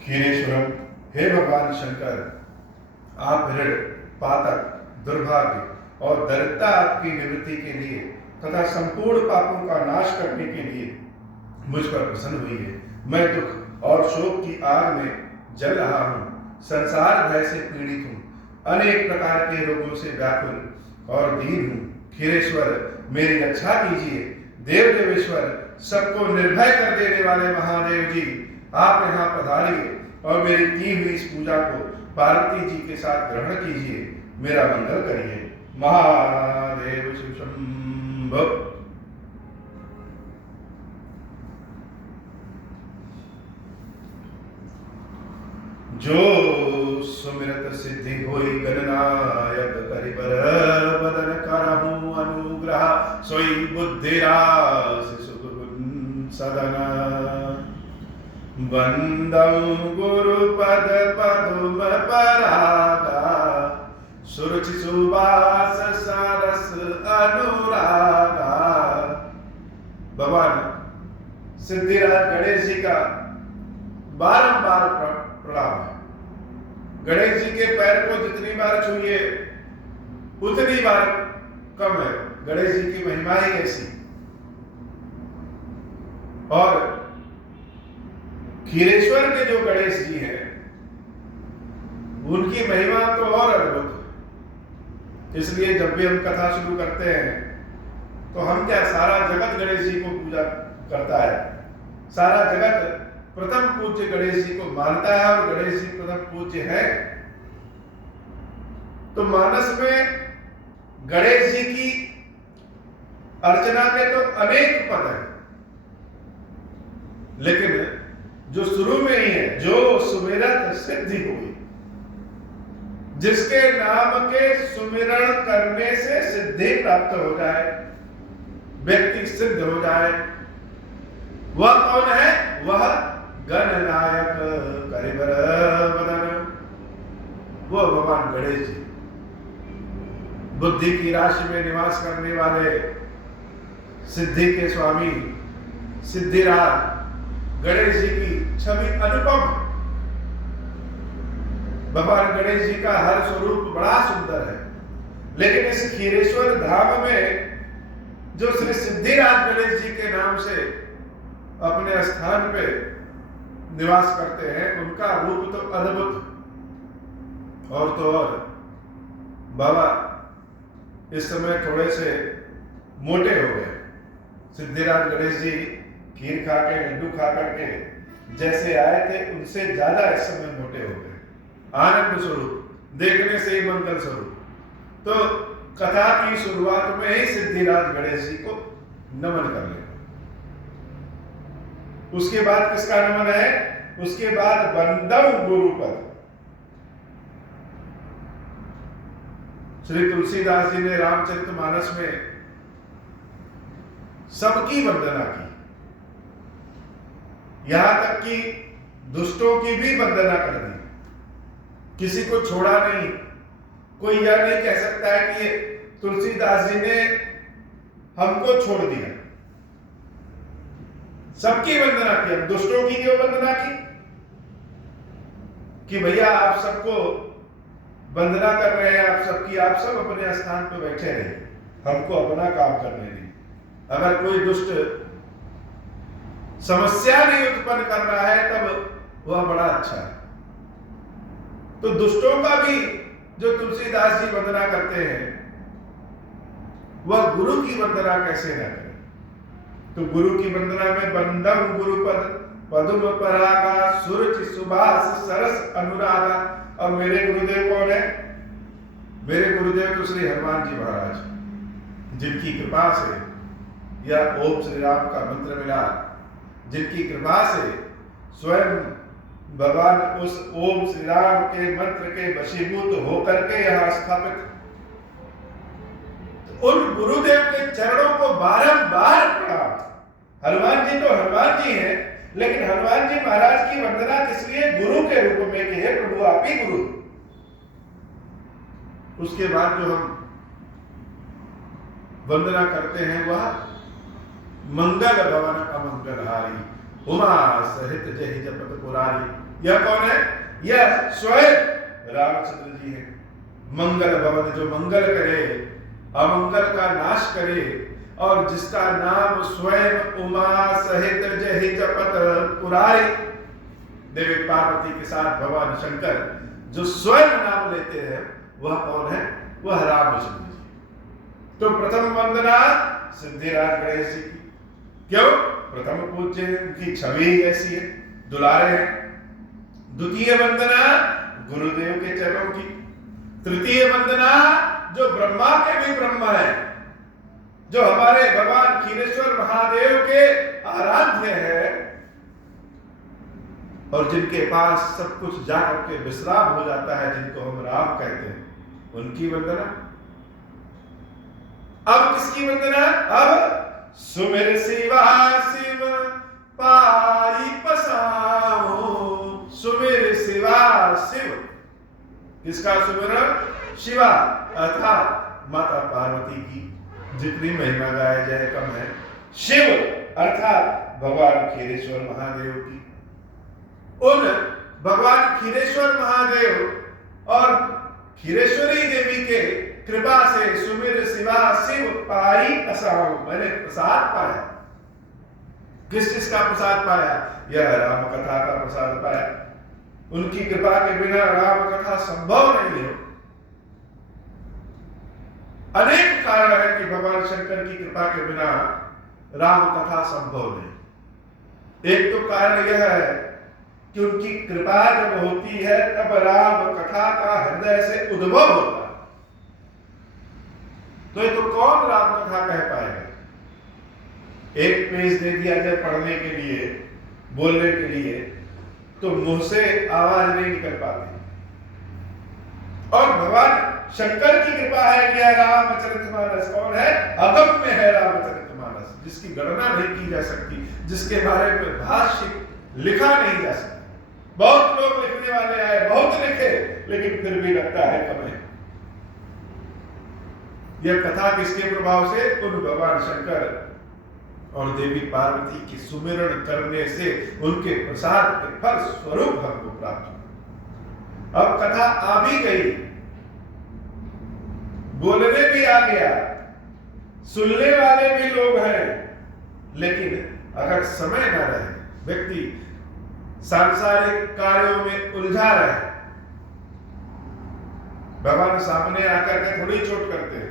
क्षीरेश्वरम, हे भगवान शंकर, आप ऋण, पातक, दुर्भाग्य और दरिद्रता आपकी निवृत्ति के लिए तथा संपूर्ण पापों का नाश करने के लिए मुझ पर प्रसन्न हुई है। मैं दुख और शोक की आग में जल रहा हूँ, संसार भय से पीड़ित हूँ, अनेक प्रकार के रोगों से व्याकुल और दीन हूँ। क्षीरेश्वर, मेरी रक्षा कीजिए। देव देवेश्वर, सबको निर्भय कर देने वाले महादेव जी, आप यहाँ पधारिए और मेरी की हुई इस पूजा को पार्वती जी के साथ ग्रहण कीजिए, मेरा मंगल करिए। महादेव शिव शंभो। जो सुमिरत सिद्धि होई गणनायक, करिबर बदन करहु अनुग्रह, सोई बुद्धि राशि सुगुण सदन। वंदं गुरुपद पदुम परागा, सुरुचि सुवास सरस अनुरागा। भगवान सिद्धिराज गणेश जी का बारंबार प्रणाम है। गणेश जी के पैर को जितनी बार छूइए उतनी बार कम है। गणेश जी की महिमा ही ऐसी। और क्षीरेश्वर के जो गणेश जी हैं उनकी महिमा तो और अद्भुत। इसलिए जब भी हम कथा शुरू करते हैं तो हम क्या, सारा जगत गणेश जी को पूजा करता है। सारा जगत प्रथम पूज्य गणेश जी को मानता है और गणेश जी प्रथम पूज्य है। तो मानस में गणेश जी की अर्चना के तो अनेक पद हैं, लेकिन जो शुरू में ही है, जो सुमिरत सिद्धि हुई, जिसके नाम के सुमिरण करने से सिद्धि प्राप्त हो जाए, व्यक्ति सिद्ध हो जाए, वह कौन है? वह गणनायक करिबर बदन, वो भगवान गणेश जी। बुद्धि की राशि में निवास करने वाले सिद्धि के स्वामी सिद्धिराज गणेश जी की छवि अनुपम। भगवान गणेश जी का हर स्वरूप बड़ा सुंदर है, लेकिन इस क्षीरेश्वर धाम में जो श्री सिद्धिराज गणेश जी के नाम से अपने स्थान पे निवास करते हैं, उनका रूप तो अद्भुत। और तो और बाबा इस समय थोड़े से मोटे हो गए। सिद्धिराज गणेश जी खीर खा के, लड्डू खा करके जैसे आए थे उनसे ज्यादा इस समय मोटे हो गए। आनंद स्वरूप, देखने से ही मंगल स्वरूप। तो कथा की शुरुआत में ही सिद्धिराज गणेश जी को नमन कर ले। उसके बाद किसका नमन है? उसके बाद वंदन गुरुपद। श्री तुलसीदास जी ने रामचरितमानस में सबकी वंदना की, यहां तक कि दुष्टों की भी वंदना कर दी, किसी को छोड़ा नहीं। कोई यह नहीं कह सकता है कि तुलसीदास जी ने हमको छोड़ दिया। सबकी वंदना की, दुष्टों की क्यों वंदना की? कि भैया आप सबको वंदना कर रहे हैं, आप सब अपने स्थान पर बैठे रहे, हमको अपना काम करने दीजिए। अगर कोई दुष्ट समस्या नहीं उत्पन्न कर रहा है तब वह बड़ा अच्छा है। तो दुष्टों का भी जो तुलसीदास जी वंदना करते हैं, वह गुरु की वंदना कैसे न करें? तो गुरु की वंदना में वंदम गुरुपद पदुम परागा, सुरुचि सुभाष सरस अनुरागा। और मेरे गुरुदेव कौन है? मेरे गुरुदेव तो श्री हनुमान जी महाराज, जिनकी कृपा से यह ओम श्री राम का मंत्र मिला, जिनकी कृपा से स्वयं भगवान उस ओम श्री राम के मंत्र के वशीभूत होकर के यहाँ स्थापित। तो उन गुरुदेव के चरणों को बारंबार प्रणाम। हनुमान जी तो हनुमान जी हैं, लेकिन हनुमान जी महाराज की वंदना किस लिए? गुरु के रूप में कि हे प्रभु आप ही गुरु। उसके बाद जो हम वंदना करते हैं वह मंगल भवन अमंगलहारी उमा सहित जय जपत पुरारी। यह कौन है? यह स्वयं रामचंद्र जी हैं। मंगल भवन, जो मंगल करे, अमंगल का नाश करे, और जिसका नाम स्वयं उमा सहित जय जपत पुरारी, देवी पार्वती के साथ भगवान शंकर जो स्वयं नाम लेते हैं, वह कौन है? वह रामचंद्र जी। तो प्रथम वंदना सिद्धिराज गणेश जी की। क्यों? प्रथम पूज्य की छवि ऐसी है, दुलारे हैं। द्वितीय वंदना गुरुदेव के चरणों की। तृतीय वंदना जो ब्रह्मा के भी ब्रह्मा है, जो हमारे भगवान क्षीरेश्वर महादेव के आराध्य है, और जिनके पास सब कुछ जाकर के विश्राम हो जाता है, जिनको हम राम कहते हैं, उनकी वंदना। अब किसकी वंदना? अब सुमिर शिवा शिव पाई पसाओ। सुमिर शिवा शिव, किसका सुमिरन? शिवा अर्थात माता पार्वती की। जितनी महिमा गाया जाए कम है। शिव अर्थात भगवान क्षीरेश्वर महादेव की। उन भगवान क्षीरेश्वर महादेव और क्षीरेश्वरी देवी के कृपा से सुमिर शिवा शिव पाई असाओ, मैंने प्रसाद पाया। किस चीज का प्रसाद पाया? यह राम कथा का प्रसाद पाया। उनकी कृपा के बिना राम कथा संभव नहीं है। अनेक कारण है कि भगवान शंकर की कृपा के बिना राम कथा संभव नहीं। एक तो कारण यह है कि उनकी कृपा जब होती है तब राम कथा का हृदय से उद्भव होता है। तो ये तो कौन राम कथा कह पाएगा? एक पेज दे दिया जाए पढ़ने के लिए, बोलने के लिए, तो मुंह से आवाज नहीं निकल पाती। और भगवान शंकर की कृपा है कि रामचरितमानस कौन है? अगम में है रामचरितमानस, जिसकी गणना नहीं की जा सकती, जिसके बारे में भाष्य लिखा नहीं जा सकता। बहुत लोग लिखने वाले आए, बहुत लिखे, लेकिन फिर भी लगता है कम है। यह कथा किसके प्रभाव से? उन भगवान शंकर और देवी पार्वती की सुमिरन करने से उनके प्रसाद के फल स्वरूप हमको प्राप्त हुआ। अब कथा आ भी गई, बोलने भी आ गया, सुनने वाले भी लोग हैं, लेकिन अगर समय न रहे, व्यक्ति सांसारिक कार्यों में उलझा रहे, भगवान सामने आकर के थोड़ी चोट करते हैं,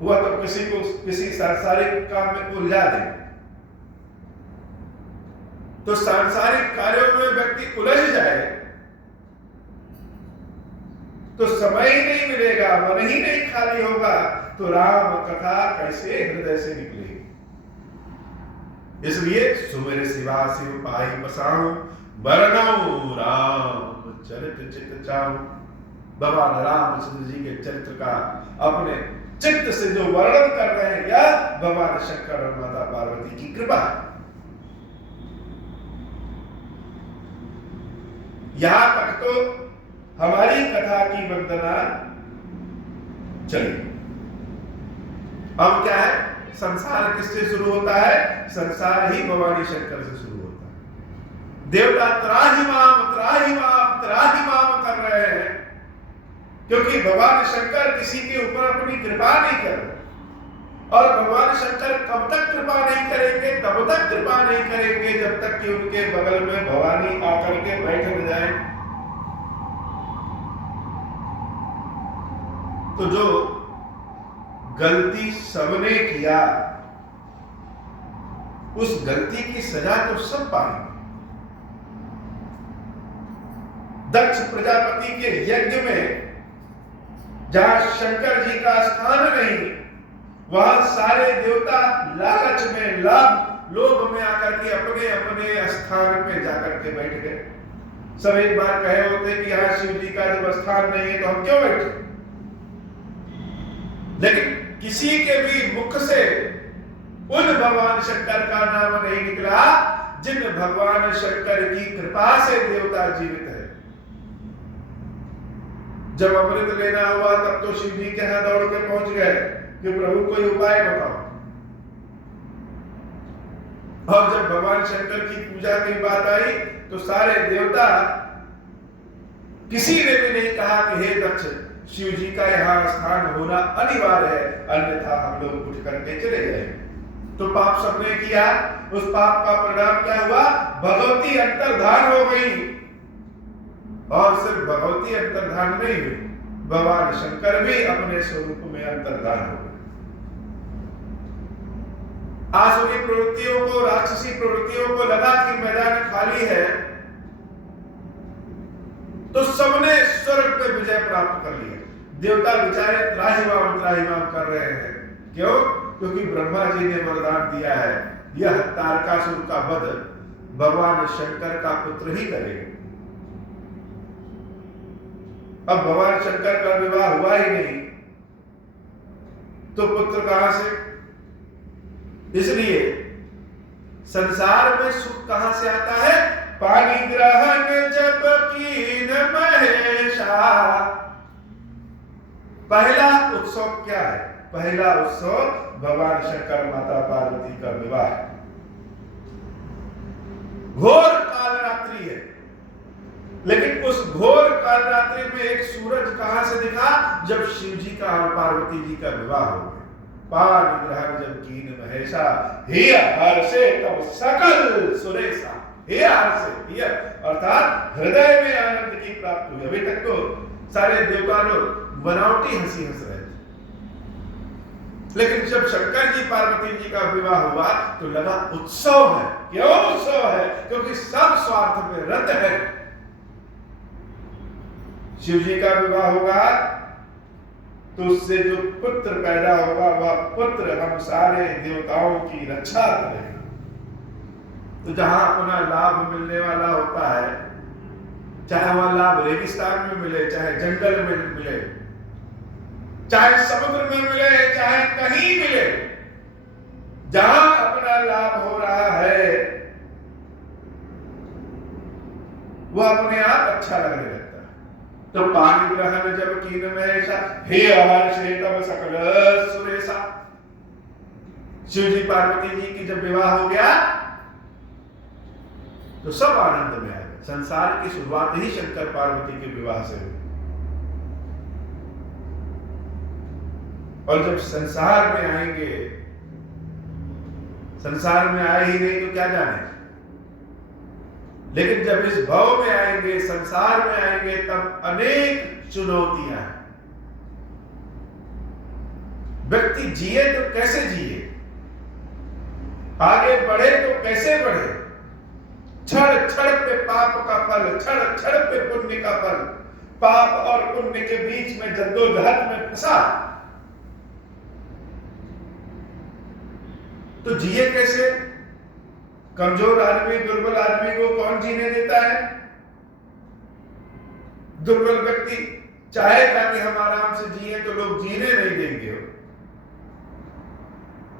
हुआ तो किसी को किसी सांसारिक काम में उलझा दे, तो सांसारिक कार्यों में व्यक्ति उलझ जाए तो समय ही नहीं मिलेगा, मन ही नहीं खाली होगा, तो राम कथा कैसे हृदय से निकलेगी? इसलिए सुमिर शिवा शिव पाई बसाऊं, वर्णौ राम चरित चित चाहूं। भगवान रामचंद्र जी के चरित्र का अपने चित्त से जो वर्णन कर रहे हैं, यह भगवान शंकर और माता पार्वती की कृपा। यहां तक तो हमारी कथा की वंदना चली। अब क्या है? संसार किससे शुरू होता है? संसार ही भवानी शंकर से शुरू होता है। देवता त्राहि माम कर रहे हैं, क्योंकि भगवान शंकर किसी के ऊपर अपनी कृपा नहीं कर रहे। और भगवान शंकर कब तक कृपा नहीं करेंगे? तब तक कृपा नहीं करेंगे जब तक कि उनके बगल में भवानी आकर के बैठ न जाए। तो जो गलती सबने किया, उस गलती की सजा तो सब पाएंगे। दक्ष प्रजापति के यज्ञ में जहां शंकर जी का स्थान नहीं, वहां सारे देवता लालच में, लोभ में आकर के अपने अपने स्थान पे जाकर के बैठ गए। सब एक बार कहे होते कि यहां शिव जी का जब स्थान नहीं है तो हम क्यों बैठे? लेकिन किसी के भी मुख से उन भगवान शंकर का नाम नहीं निकला जिन भगवान शंकर की कृपा से देवता जीवित है। जब अमृत लेना हुआ तब तो शिव जी के यहाँ दौड़ के पहुंच गए कि प्रभु कोई उपाय बताओ। और जब भगवान शंकर की पूजा की बात आई तो सारे देवता, किसी ने भी नहीं कहा कि हे दक्ष, शिव जी का यहाँ स्थान होना अनिवार्य है, अन्यथा हम लोग उठ करके चले जाएंगे। तो पाप सबने किया, उस पाप का परिणाम क्या हुआ? भगवती अंतर्धान हो गई। और सिर्फ भगवती अंतर्धान नहीं हुई, भगवान शंकर भी अपने स्वरूप में अंतर्धान हो गए। आसुरी प्रवृत्तियों को, राक्षसी प्रवृत्तियों को लगा कि मैदान खाली है, तो सबने स्वर्ग पे विजय प्राप्त कर लिया। देवता बेचारे त्राहिमाम कर रहे हैं। क्यों? क्योंकि ब्रह्मा जी ने वरदान दिया है, यह तारकासुर का वध भगवान शंकर का पुत्र ही करेगा। अब भगवान शंकर का विवाह हुआ ही नहीं, तो पुत्र कहां से? इसलिए संसार में सुख कहां से आता है? पानी ग्रहण जब कीन महेशा। पहला उत्सव क्या है? पहला उत्सव भगवान शंकर माता पार्वती का विवाह है। घोर कालरात्रि है, लेकिन उस घोर कालरात्रि में एक सूरज कहां से दिखा? जब शिव जी का और पार्वती जी का विवाह हो गया। पानी ग्रहण जब कीन महेशा, हिय हर्षे तब सकल सुरेशा। अर्थात हृदय में आनंद की प्राप्ति हुई। अभी तक तो सारे देवता लोग बनावटी हंसी हंस रहे थे, लेकिन जब शंकर जी पार्वती जी का विवाह हुआ तो लगा उत्सव है। क्यों उत्सव है? क्योंकि सब स्वार्थ में रत है। शिव जी का विवाह होगा तो उससे जो पुत्र पैदा होगा वह पुत्र हम सारे देवताओं की रक्षा करेगा। तो जहां अपना लाभ मिलने वाला होता है, चाहे वह लाभ रेगिस्तान में मिले, चाहे जंगल में मिले, चाहे समुद्र में मिले, चाहे कहीं मिले, जहां अपना लाभ हो रहा है वह अपने आप अच्छा लगने लगता है। तो पानी ग्रहण जब कीन महेशा, हे हर्षे तब सकल सुरेशा। शिव जी पार्वती जी की जब विवाह हो गया तो सब आनंद में आए। संसार की शुरुआत ही शंकर पार्वती के विवाह से हुई। और जब संसार में आएंगे, संसार में आए ही नहीं तो क्या जाने, लेकिन जब इस भव में आएंगे, संसार में आएंगे, तब अनेक चुनौतियां हैं। व्यक्ति जिए तो कैसे जिए, आगे बढ़े तो कैसे बढ़े। क्षण क्षण पे पाप का फल, क्षण क्षण पे पुण्य का फल। पाप और पुण्य के बीच में जद्दोजहद में फंसा तो जिए कैसे? कमजोर आदमी, दुर्बल आदमी को कौन जीने देता है? दुर्बल व्यक्ति चाहेगा कि हम आराम से जिए तो लोग जीने नहीं देंगे।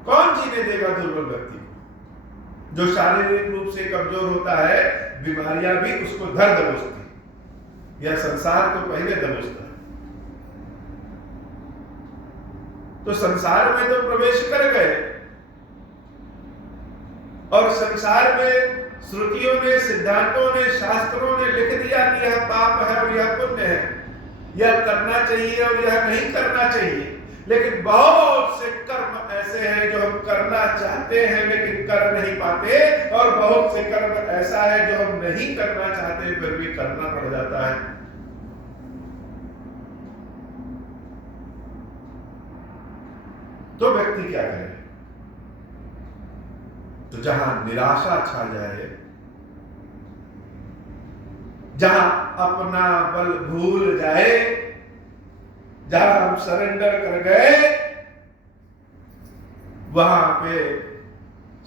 कौन जीने देगा दुर्बल व्यक्ति? जो शारीरिक रूप से कमजोर होता है, बीमारियां भी उसको धर दबोचती, यह संसार को पहले दबोचता है। तो संसार में तो प्रवेश कर गए, और संसार में श्रुतियों ने, सिद्धांतों ने, शास्त्रों ने लिख दिया कि यह पाप है और यह पुण्य है, यह करना चाहिए और यह नहीं करना चाहिए। लेकिन बहुत से कर्म ऐसे हैं जो हम करना चाहते हैं लेकिन कर नहीं पाते, और बहुत से कर्म ऐसा है जो हम नहीं करना चाहते फिर भी करना पड़ जाता है। तो व्यक्ति क्या करे? तो जहां निराशा छा जाए, जहां अपना बल भूल जाए, जहां हम सरेंडर कर गए, वहां पे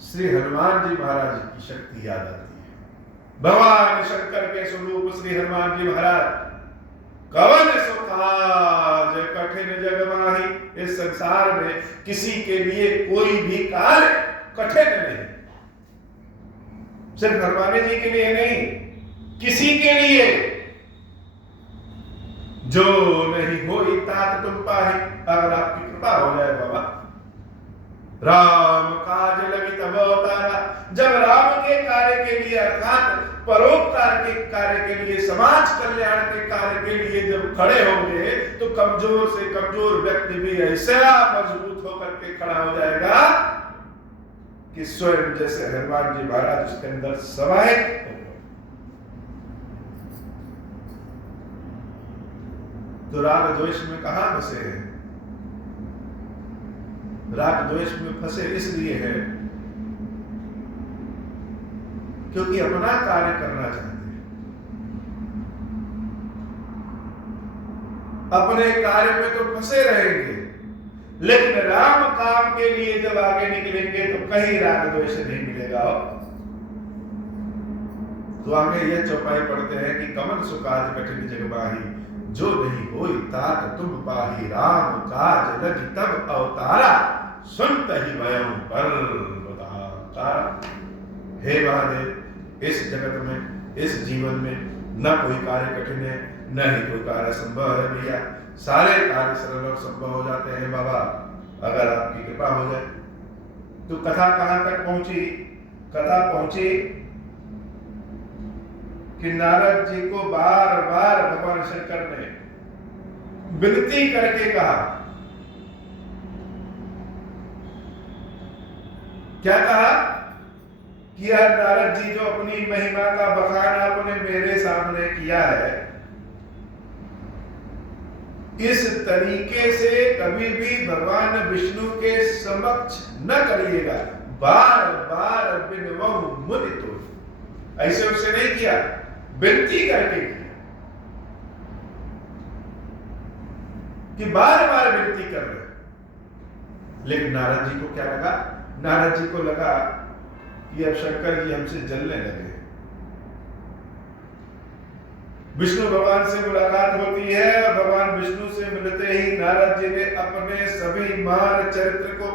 श्री हनुमान जी महाराज की शक्ति याद आती है। भगवान शंकर के स्वरूप श्री हनुमान जी महाराज, कवन सो काज कठिन जग माही। इस संसार में किसी के लिए कोई भी कार्य कठिन नहीं, सिर्फ हनुमान जी के लिए नहीं, किसी के लिए जो नहीं होई तात तुम पाहि। अगर आपकी कृपा हो जाए बाबा, राम काज लगी तब अवतारा। जब राम के कार्य के लिए अर्थात परोपकार के कार्य के लिए, समाज कल्याण के कार्य के लिए जब खड़े होंगे तो कमजोर से कमजोर व्यक्ति भी ऐसा मजबूत होकर के खड़ा हो जाएगा कि स्वयं जैसे हनुमान जी महाराज उसके अंदर समाहित। तो राग द्वेष में कहां फंसे हैं? राग द्वेष में फंसे इसलिए है क्योंकि अपना कार्य करना चाहते हैं, अपने कार्य में तो फंसे रहेंगे, लेकिन राम काम के लिए जब आगे निकलेंगे तो कहीं राग द्वेष नहीं मिलेगा। तो आगे यह चौपाई पढ़ते हैं कि कमन सुकाज कठिन जग बाही, जो नहीं होई तात तुम पाही। राम काज लगी तब अवतारा, सुनत ही वयम पर अवतारा। हे महादेव, इस जगत में, इस जीवन में न कोई कार्य कठिन है, न ही कोई कार्य संभव है भैया। सारे कार्य सरल और संभव हो जाते हैं बाबा, अगर आपकी कृपा हो जाए। तो कथा कहां तक पहुंची? कथा पहुंची कि नारद जी को बार बार भगवान शंकर ने विनती करके कहा, क्या कहा कि यार नारद जी, जो अपनी महिमा का बखान आपने मेरे सामने किया है, इस तरीके से कभी भी भगवान विष्णु के समक्ष न करिएगा। बार बार बिनवहु मुनि तो, ऐसे उससे नहीं किया, विनती करके किया कि बार बार विनती कर रहे। लेकिन नारद जी को क्या लगा? नारद जी को लगा कि अब शंकर जी हमसे जलने लगे। विष्णु भगवान से मुलाकात होती है और भगवान विष्णु से मिलते ही नारद जी ने अपने सभी मान चरित्र को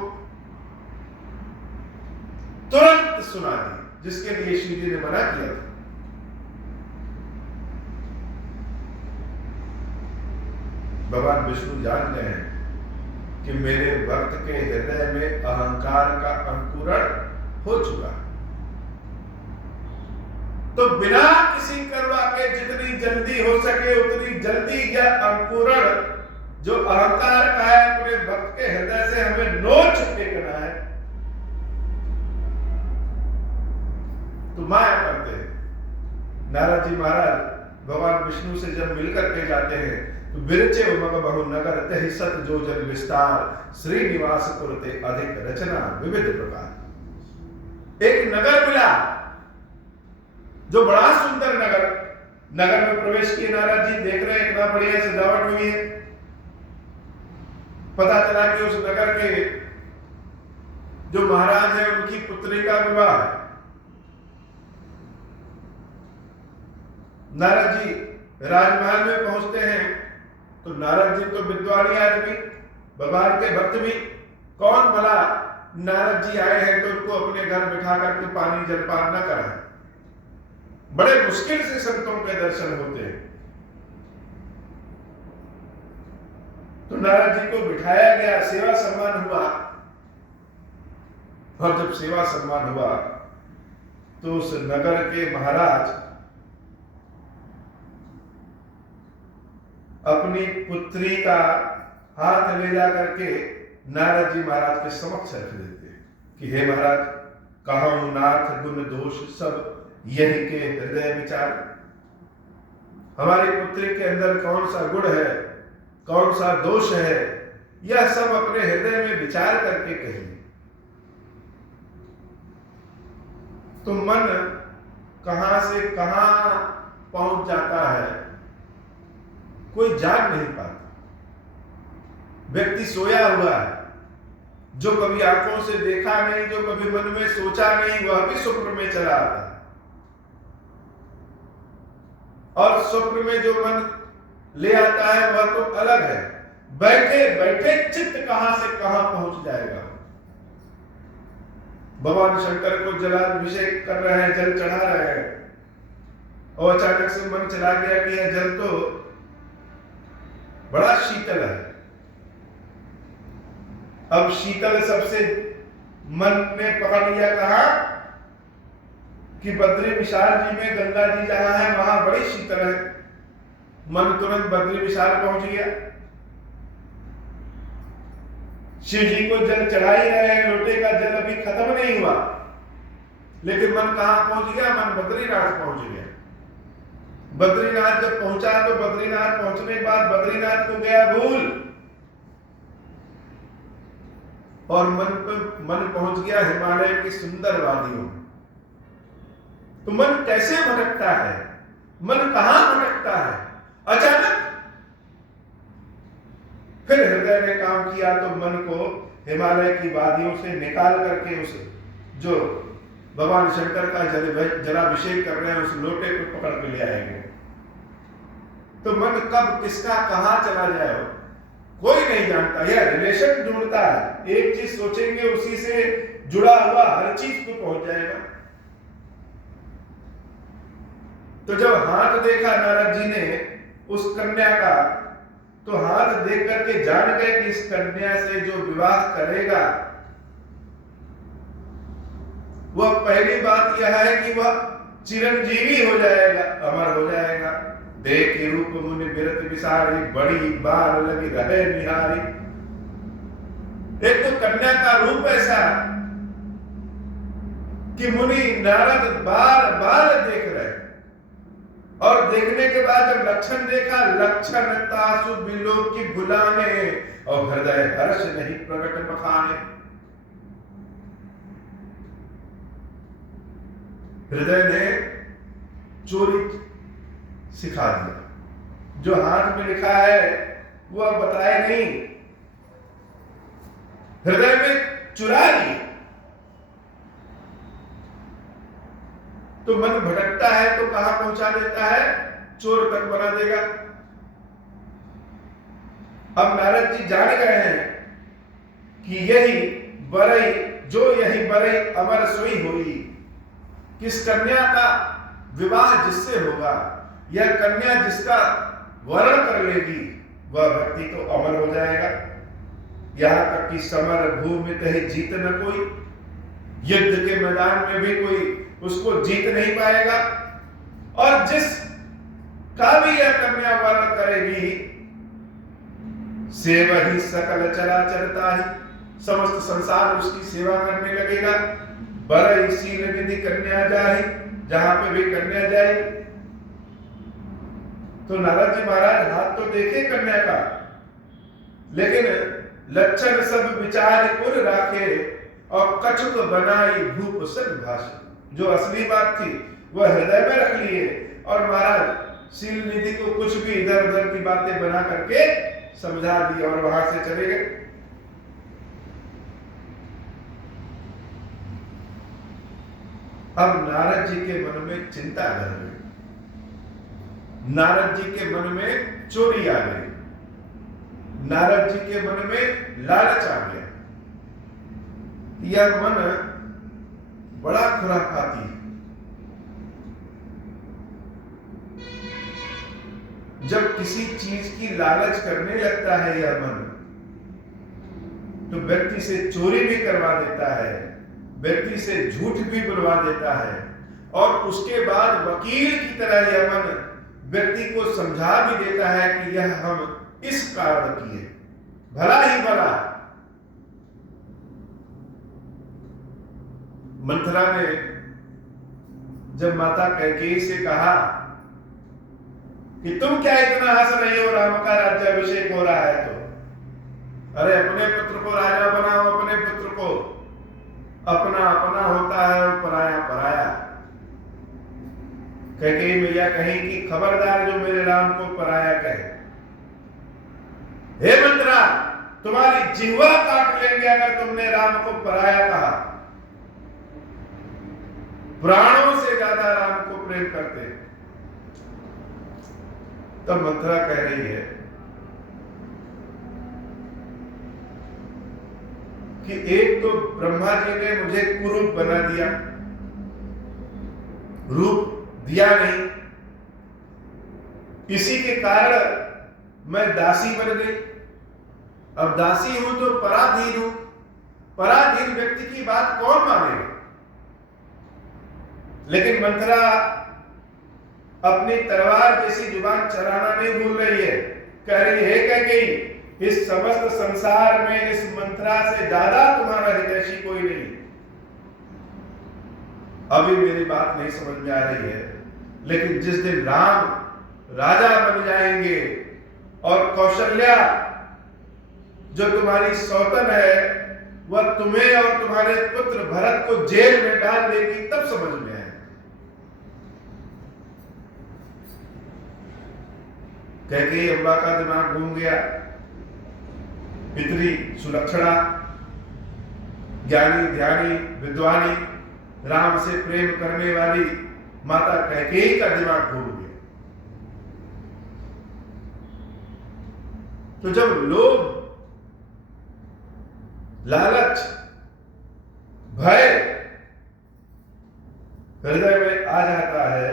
तुरंत सुना दिया, जिसके लिए श्री जी ने मना किया था। भगवान विष्णु जान गए हैं कि मेरे भक्त के हृदय में अहंकार का अंकुरण हो चुका, तो बिना किसी करवा के जितनी जल्दी हो सके उतनी जल्दी यह अंकुरण जो अहंकार का है अपने भक्त के हृदय से हमें नोच फेंकना है। तो माया करते हैं। नारद जी महाराज भगवान विष्णु से जब मिलकर के जाते हैं तो बिरचे उमग बहु नगर तहि सत जो जन विस्तार, श्रीनिवास कुरते अधिक रचना विविध प्रकार। एक नगर मिला जो बड़ा सुंदर नगर। नगर में प्रवेश किए नारद जी, देख रहे हैं इतना बढ़िया सजावट हुई है। पता चला कि उस नगर के जो महाराज है उनकी पुत्री का विवाह है। नारद जी राजमहल में पहुंचते हैं तो नारद जी तो विद्वानी आदमी, भगवान के भक्त भी, कौन भला नारद जी आए हैं तो उनको अपने घर बिठा करके पानी जलपान न कराए। बड़े मुश्किल से संतों के दर्शन होते हैं। तो नारद जी को बिठाया गया, सेवा सम्मान हुआ। और जब सेवा सम्मान हुआ तो उस नगर के महाराज अपनी पुत्री का हाथ ले जा करके नारद जी महाराज के समक्ष रख देते कि हे महाराज, कहूं नाथ गुण दोष सब यही के हृदय विचार। हमारी पुत्री के अंदर कौन सा गुण है, कौन सा दोष है, यह सब अपने हृदय में विचार करके कहिए। तो मन कहां से कहां पहुंच जाता है, कोई जाग नहीं पाता। व्यक्ति सोया हुआ है, जो कभी आंखों से देखा नहीं, जो कभी मन में सोचा नहीं, वह भी स्वप्न में चला आता है। और स्वप्न में जो मन ले आता है वह तो अलग है। बैठे बैठे चित्त कहां से कहां पहुंच जाएगा। भगवान शंकर को जलाभिषेक कर रहे हैं, जल चढ़ा रहे हैं, और अचानक से मन चला गया कि यह जल तो बड़ा शीतल है। अब शीतल सबसे मन ने पकड़ लिया, कहा कि बद्री विशाल जी में गंगा जी जहां है वहां बड़ी शीतल है। मन तुरंत बद्री विशाल पहुंच गया। शिव जी को जल चढ़ा ही रहे हैं, लोटे का जल अभी खत्म नहीं हुआ, लेकिन मन कहां पहुंच गया? मन बद्रीनाथ पहुंच गया। बद्रीनाथ जब पहुंचा तो बद्रीनाथ पहुंचने के बाद बद्रीनाथ को गया भूल, और मन पहुंच गया हिमालय की सुंदर वादियों में। तो मन कैसे भटकता है? मन कहां भटकता है? अचानक फिर हृदय ने काम किया तो मन को हिमालय की वादियों से निकाल करके उस जो भगवान शंकर का जलाभिषेक कर रहे हैं उस लोटे को पकड़ के ले आएंगे। तो मन कब किसका कहां चला जाए कोई नहीं जानता। यह रिलेशन ढूंढता है, एक चीज सोचेंगे उसी से जुड़ा हुआ हर चीज को पहुंच जाएगा। तो जब हाथ देखा नारद जी ने उस कन्या का, तो हाथ देख करके जान गए कि इस कन्या से जो विवाह करेगा, वह पहली बात यह है कि वह चिरंजीवी हो जाएगा, अमर हो जाएगा। देख के रूप मुनि बिरत विसारी, बड़ी बार लगी रहे निहारी। एक तो कन्या का रूप ऐसा कि मुनि नारद बार बार देख रहे, और देखने के बाद जब लक्षण देखा, लक्षण तासु बिलोक की भुलाने, और हृदय हर्ष नहीं प्रकट बखाने। हृदय ने चोरी सिखा दिया, जो हाथ में लिखा है वो अब बताए नहीं, हृदय में चुरा लिया। तो मन भटकता है तो कहां पहुंचा देता है? चोर तक बना देगा। अब नारद जी जान गए हैं कि यही बरई, जो यही बरई अमर सोई हुई। किस कन्या का विवाह जिससे होगा, यह कन्या जिसका वर्ण कर लेगी, वह व्यक्ति तो अमर हो जाएगा। यहां तक कि समर भूमि तहे जीत न कोई, युद्ध के मैदान में भी कोई उसको जीत नहीं पाएगा। और जिस का भी यह कन्या वर्ण करेगी, सेवा ही सकल चराचरता ही, समस्त संसार उसकी सेवा करने लगेगा। बर इसी निधि कन्या जाए, जहां पे भी कन्या जाए। तो नारद जी महाराज हाथ तो देखे कन्या का, लेकिन लक्षण सब विचार उर राखे, और कछुक बनाई भूप सन भाषा। जो असली बात थी वह हृदय में रख लिए, और महाराज शील निधि को कुछ भी इधर उधर की बातें बना करके समझा दी और वहां से चले गए। अब नारद जी के मन में चिंता आ गई, नारद जी के मन में चोरी आ गई, नारद जी के मन में लालच आ गया। यह मन बड़ा खुराफाती है। जब किसी चीज की लालच करने लगता है यह मन, तो व्यक्ति से चोरी भी करवा देता है, व्यक्ति से झूठ भी बुलवा देता है, और उसके बाद वकील की तरह यह मन व्यक्ति को समझा भी देता है कि यह हम इस कारण किए, भला ही भला। मंथरा ने जब माता कैकेयी से कहा कि तुम क्या इतना हंस रही हो, राम का राज्याभिषेक हो रहा है, तो अरे अपने पुत्र को राजा बनाओ, अपने पुत्र को। अपना अपना होता है और पराया पराया। कैकेयी मैया कहीं कि खबरदार जो मेरे राम को पराया कहे। हे मंत्रा, तुम्हारी जिह्वा काट लेंगे अगर तुमने राम को पराया कहा। प्राणों से ज्यादा राम को प्रेम करते। तब मंत्रा कह रही है कि एक तो ब्रह्मा जी ने मुझे कुरूप बना दिया, रूप दिया नहीं, इसी के कारण मैं दासी बन गई। अब दासी हूं तो पराधीन हूं। पराधीन व्यक्ति की बात कौन मानेगा? लेकिन मंथरा अपनी तलवार जैसी जुबान चलाना नहीं भूल रही है। कह रही है कैकेयी, इस समस्त संसार में इस मंथरा से ज्यादा तुम्हारा हितैषी कोई नहीं। अभी मेरी बात नहीं समझ में आ रही है, लेकिन जिस दिन राम राजा बन जाएंगे और कौशल्या जो तुम्हारी सौतन है वह तुम्हें और तुम्हारे पुत्र भरत को जेल में डाल देगी, तब समझ में आए। कैकेयी अम्बा का दिमाग घूम गया। इतनी सुलक्षणा, ज्ञानी ध्यानी विद्वानी, राम से प्रेम करने वाली माता कैकेयी का दिमाग घूम गया। तो जब लोभ, लालच, भय हृदय में आ जाता है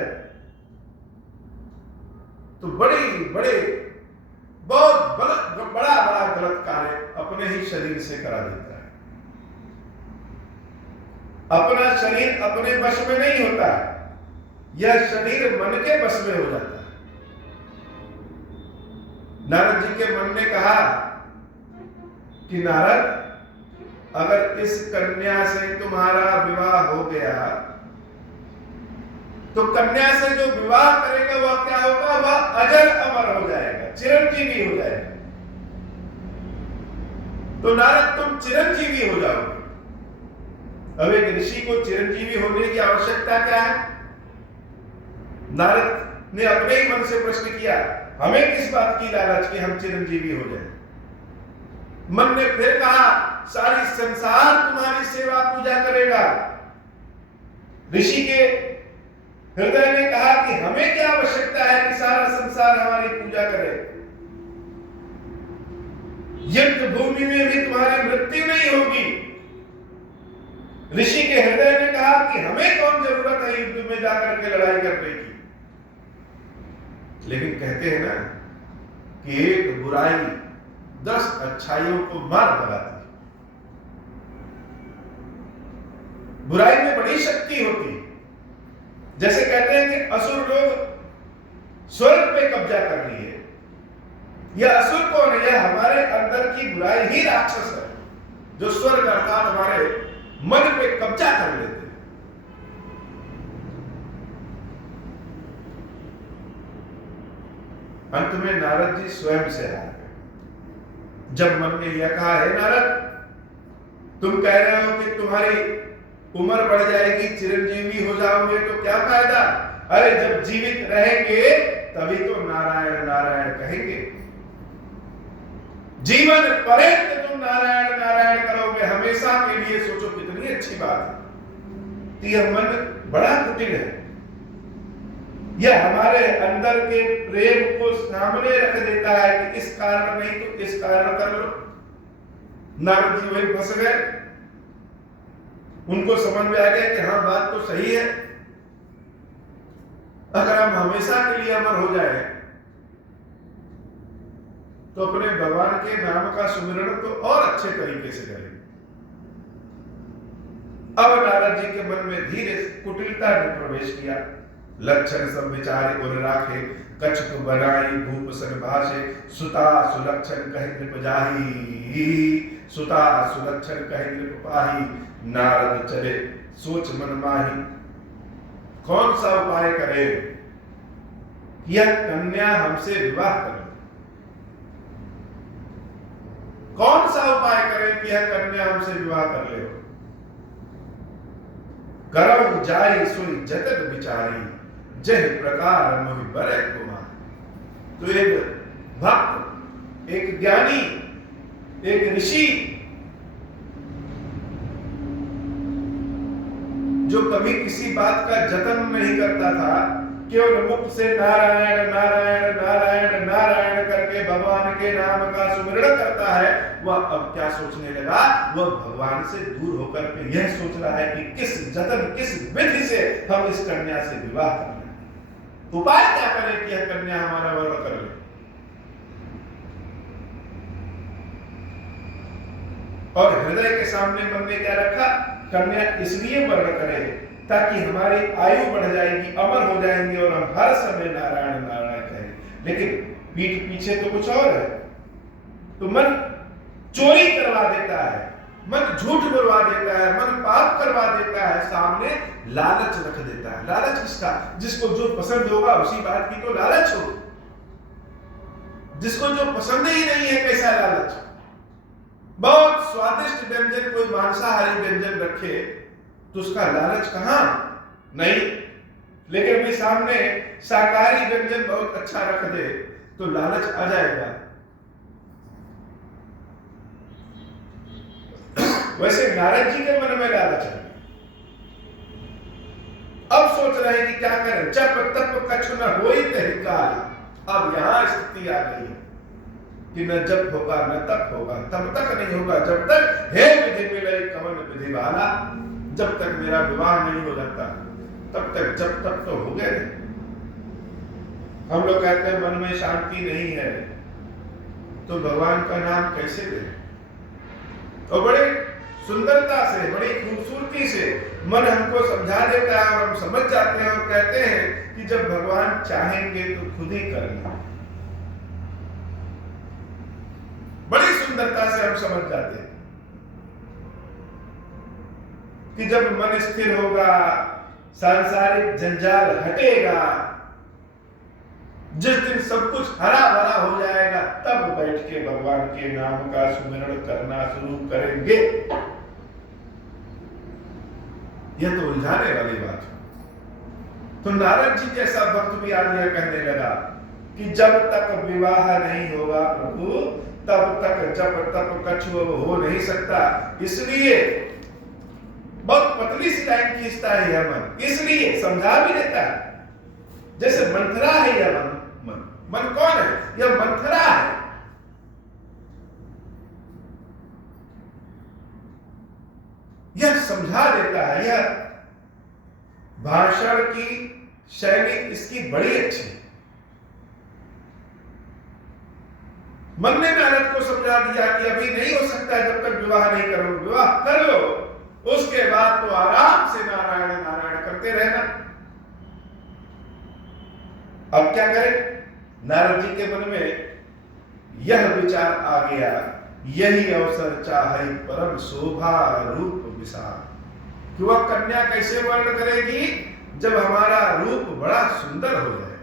तो बहुत बड़ा गलत कार्य अपने ही शरीर से करा देता है। अपना शरीर अपने वश में नहीं होता, यह शरीर मन के वश में हो जाता है। नारद जी के मन ने कहा कि नारद, अगर इस कन्या से तुम्हारा विवाह हो गया तो कन्या से जो विवाह करेगा वह क्या होगा? वह अजर अमर हो जाएगा, चिरंजीवी हो जाएगा। तो नारद तुम चिरंजीवी हो जाओगे। अब एक ऋषि को चिरंजीवी होने की आवश्यकता क्या है? नारद ने अपने ही मन से प्रश्न किया, हमें किस बात की लालच कि हम चिरंजीवी हो जाए? मन ने फिर कहा, सारी संसार तुम्हारी सेवा पूजा करेगा। ऋषि के हृदय ने कहा कि हमें क्या आवश्यकता है कि सारा संसार हमारी पूजा करे? युद्ध भूमि में भी तुम्हारी मृत्यु नहीं होगी। ऋषि के हृदय ने कहा कि हमें कौन जरूरत है युद्ध में जाकर के लड़ाई करने की। लेकिन कहते हैं ना कि एक बुराई 10 अच्छाइयों को मार भगाती है। बुराई में बड़ी शक्ति होती है। जैसे कहते हैं कि असुर लोग स्वर्ग पे कब्जा कर लिए। यह असुर कौन है? यह हमारे अंदर की बुराई ही राक्षस है, जो स्वर्ग अर्थात हमारे मन पे कब्जा कर लेते हैं। अंत में नारद जी स्वयं से हार गए। जब मन ने यह कहा, है नारद, तुम कह रहे हो कि तुम्हारी उम्र बढ़ जाएगी, चिरंजीवी हो जाओगे, तो क्या फायदा? अरे जब जीवित रहेंगे तभी तो नारायण नारायण कहेंगे। जीवन पर्यंत तुम नारायण नारायण करोगे, हमेशा के लिए। सोचो कितनी अच्छी बात है। यह मन बड़ा कुटिल है। यह हमारे अंदर के प्रेम को सामने रख देता है कि इस कारण नहीं तो इस कारण कर लो। नारद जी वही फंस गए। उनको समझ में आ गया कि हाँ, बात तो सही है। अगर हम हमेशा के लिए अमर हो जाए तो अपने भगवान के नाम का सुमिरन तो और अच्छे तरीके से करें। अब नारद जी के मन में धीरे कुटिलता ने प्रवेश किया। लक्षण सब विचारे उन राखे, कछुक बनाई भूप सन भाषे, सुता सुलक्षण कहि नृप जाहि, सुता सुलक्षण कहि नृप पाहि, नारद चले सोच मन माही। कौन सा उपाय करे यह कन्या हमसे विवाह करे? कौन सा उपाय करें कि यह कन्या हमसे विवाह कर ले? करम जाई सुई जतन विचारी, जह प्रकार मोहि बरै कुमार। तो एक भक्त, एक ज्ञानी, एक ऋषि जो कभी किसी बात का जतन नहीं करता था, केवल मुख से नारायण नारायण नारायण नारायण करके भगवान के नाम का सुमिरन करता है, वह अब क्या सोचने लगा? वह भगवान से दूर होकर के यह सोच रहा है कि किस जतन, किस विधि से हम इस कन्या से विवाह कर लें। उपाय क्या करें कि यह कन्या हमारा वर्ण कर ले? और हृदय के सामने मन ने क्या रखा, कन्या इसलिए वर्ण करे ताकि हमारी आयु बढ़ जाएगी, अमर हो जाएंगे और हम हर समय नारायण नारायण कहें। लेकिन पीठ पीछे तो कुछ और है। तो मन चोरी करवा देता है, मन झूठ बोलवा देता है, मन पाप करवा देता है, सामने लालच रख देता है। लालच किसका? जिसको जो पसंद होगा उसी बात की तो लालच हो। जिसको जो पसंद ही नहीं है कैसा लालच। बहुत स्वादिष्ट व्यंजन कोई मांसाहारी व्यंजन रखे तो उसका लालच कहां? नहीं। लेकिन भी सामने शाकाहारी व्यंजन बहुत अच्छा रख दे तो लालच आ जाएगा। वैसे नारद जी के मन में लालच है। अब सोच रहे हैं कि क्या करें, जब तप कछु न होई तहि काल। अब यहां स्थिति आ गई है कि न जब होगा न तप होगा, तब तक नहीं होगा जब तक हे विधि मिले कवन विधि वाला। जब तक मेरा विवाह नहीं हो जाता तब तक जब तक तो हो गए। हम लोग कहते हैं मन में शांति नहीं है तो भगवान का नाम कैसे लें? और बड़े सुंदरता से, बड़ी खूबसूरती से मन हमको समझा देता है और हम समझ जाते हैं और कहते हैं कि जब भगवान चाहेंगे तो खुद ही करेंगे। बड़ी सुंदरता से हम समझ जाते हैं कि जब मन स्थिर होगा, सांसारिक जंजाल हटेगा, जिस दिन सब कुछ हरा भरा हो जाएगा तब बैठ के भगवान के नाम का सुमिरन करना शुरू करेंगे। यह तो उलझाने वाली बात है। तो नारद जी जैसा भक्त भी आज यह कहने लगा कि जब तक विवाह नहीं होगा प्रभु तब तक जब तक कछु हो नहीं सकता। इसलिए बहुत पतली सी लाइन खींचता है यह मन, इसलिए समझा भी देता है। जैसे मंथरा है यह मन। मन कौन है? यह मंथरा है। यह समझा देता है। यह भाषण की शैली इसकी बड़ी अच्छी है। मन ने नारद को समझा दिया कि अभी नहीं हो सकता जब तक विवाह नहीं करो। विवाह कर लो, उसके बाद तो आराम से नारायण नारायण करते रहना। अब क्या करें? नारद जी के मन में यह विचार आ गया, यही अवसर चाहे परम शोभा रूप विशाल। कि वह कन्या कैसे वर्ण करेगी? जब हमारा रूप बड़ा सुंदर हो जाए।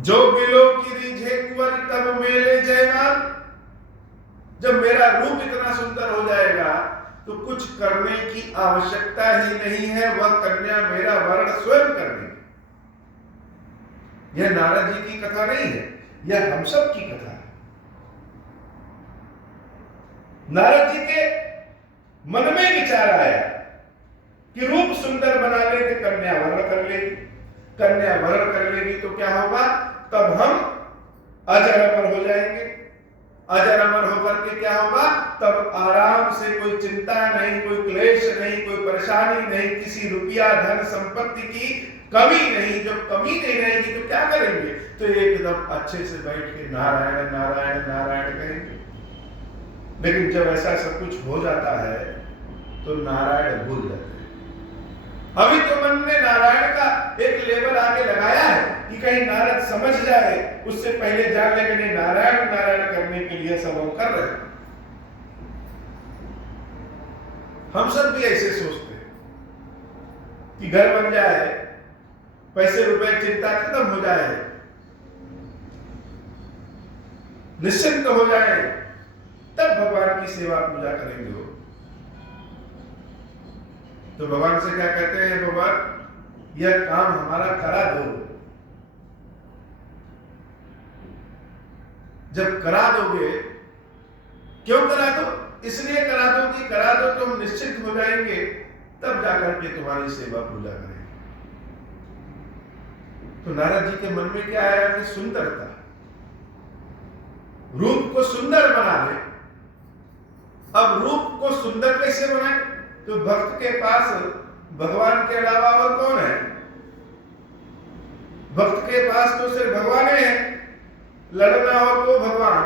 जो गिलो की रिझे कुंवर तब मेले जयमाल। जब मेरा रूप इतना सुंदर हो जाएगा तो कुछ करने की आवश्यकता ही नहीं है, वह कन्या मेरा वर्ण स्वयं कर देगी। यह नारद जी की कथा नहीं है, यह हम सब की कथा है। नारद जी के मन में विचार आया कि रूप सुंदर बना लेंगे, कन्या वर्ण कर लेगी। कन्या वर्ण कर लेगी तो क्या होगा? तब हम अजर अमर हो जाएंगे। अजर अमर होकर के क्या होगा? तब आराम से, कोई चिंता नहीं, कोई क्लेश नहीं, कोई परेशानी नहीं, किसी रुपया धन संपत्ति की कमी नहीं। जब कमी नहीं रहेगी तो क्या करेंगे? तो एकदम अच्छे से बैठ के नारायण नारायण नारायण कहेंगे। लेकिन जब ऐसा सब कुछ हो जाता है तो नारायण भूल जाते हैं। अभी तो मन ने नारायण का एक लेवल आगे लगाया है कि कहीं नारद समझ जाए, उससे पहले जान ले कि नहीं, नारायण नारायण करने के लिए सब हम कर रहे हैं। हम सब भी ऐसे सोचते हैं कि घर बन जाए, पैसे रुपए चिंता खत्म हो जाए, निश्चिंत हो जाए, तब भगवान की सेवा पूजा करेंगे। हो तो भगवान से क्या कहते हैं? भगवान यह काम हमारा करा दो। जब करा दोगे, क्यों करा दो? इसलिए करा दो कि करा दो तो हम निश्चित हो जाएंगे, तब जाकर के तुम्हारी सेवा पूजा करेंगे। तो नारद जी के मन में क्या आया कि सुंदरता, रूप को सुंदर बना ले। अब रूप को सुंदर कैसे बनाए? तो भक्त के पास भगवान के अलावा और कौन है? भक्त के पास तो सिर्फ भगवान है। लड़ना हो तो भगवान,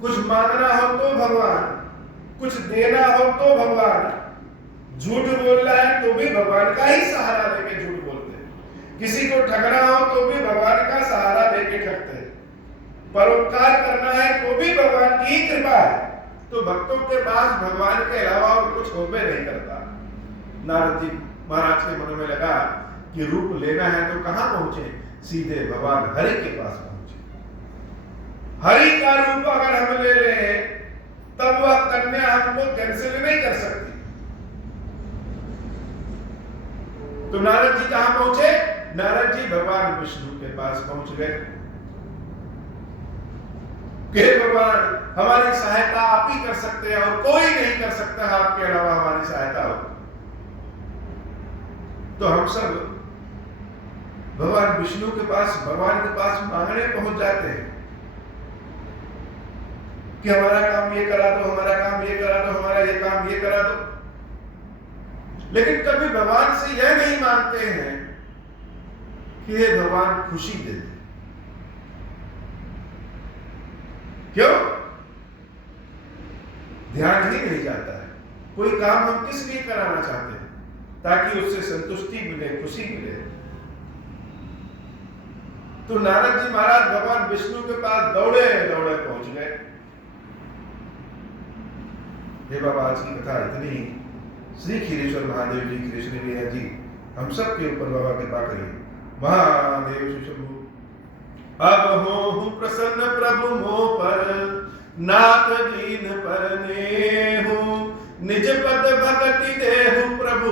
कुछ मांगना हो तो भगवान, कुछ देना हो तो भगवान, झूठ बोलना है तो भी भगवान का ही सहारा लेके झूठ बोलते हैं, किसी को ठगना हो तो भी भगवान का सहारा लेके ठगते हैं, परोपकार करना है तो भी भगवान की ही कृपा है। तो भक्तों के पास भगवान के अलावा और कुछ हो भी नहीं करता। नारद जी महाराज के मन में लगा कि रूप लेना है तो कहां पहुंचे, सीधे भगवान हरि के पास पहुंचे। हरि का रूप अगर हम ले लें तब वह कन्या हमको कैंसिल नहीं कर सकती। तो नारद जी कहां पहुंचे, नारद जी भगवान विष्णु के पास पहुंच गए कि भगवान हमारी सहायता आप ही कर सकते हैं और कोई नहीं कर सकता आपके अलावा हमारी सहायता हो। तो हम सब भगवान विष्णु के पास, भगवान के पास मांगने पहुंच जाते हैं कि हमारा काम ये करा दो, हमारा काम ये करा दो, हमारा ये काम ये करा दो। लेकिन कभी भगवान से यह नहीं मांगते हैं कि हे भगवान खुशी दे दे। क्यों? ध्यान ही नहीं जाता है। कोई काम हम किस लिए कराना चाहते हैं, ताकि उससे संतुष्टि मिले, खुशी मिले। तो नारद जी महाराज भगवान विष्णु के पास दौड़े दौड़े पहुंच गए। हे बाबा, आज की कथा इतनी। श्री खीरेश्वर महादेव जी, कृष्ण लीला जी हम सब के ऊपर बाबा कृपा करिए। महादेव शिशु अब हो प्रसन्न प्रभु मोह पर, नाथ दीन पर नेहु, निज पद भगति देहु प्रभु,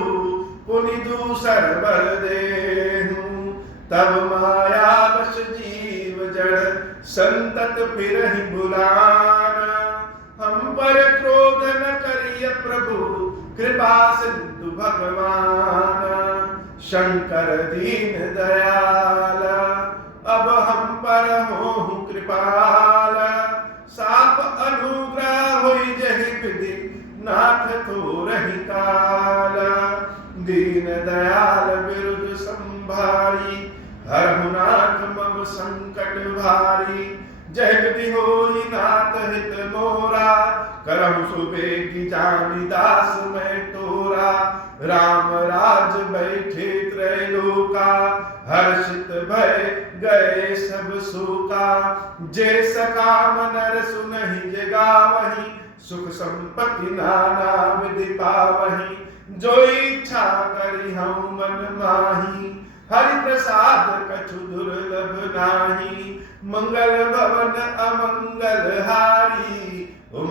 पुनि दूसर बर देहु। तब माया वश जीव जड़, संतत फिरहि बुलाना, हम पर क्रोध न करिय प्रभु, कृपा सिंधु भगवान। शंकर दीन दयाल, अब हम पर हो कृपाल, साप अनुग्रह होई जहि विधि, नाथ थोरहि काल। दीन दयाल बिरुद संभारी, हरहु नाथ मम संकट भारी। जय विधि होई नाथ हित मोरा, करहु सुबेगी जानी दास मैं तोरा। राम राज बैठे त्रैलोका, हर्षित भय गए सब शोका। जे सकाम नर सुनहि जगावहि, सुख संपत्ति नाना विधि पावहि। जो इच्छा करि हऊँ मन माही, हरि प्रसाद कछु दुर्लभ नाही। मंगल भवन अमंगल हारी,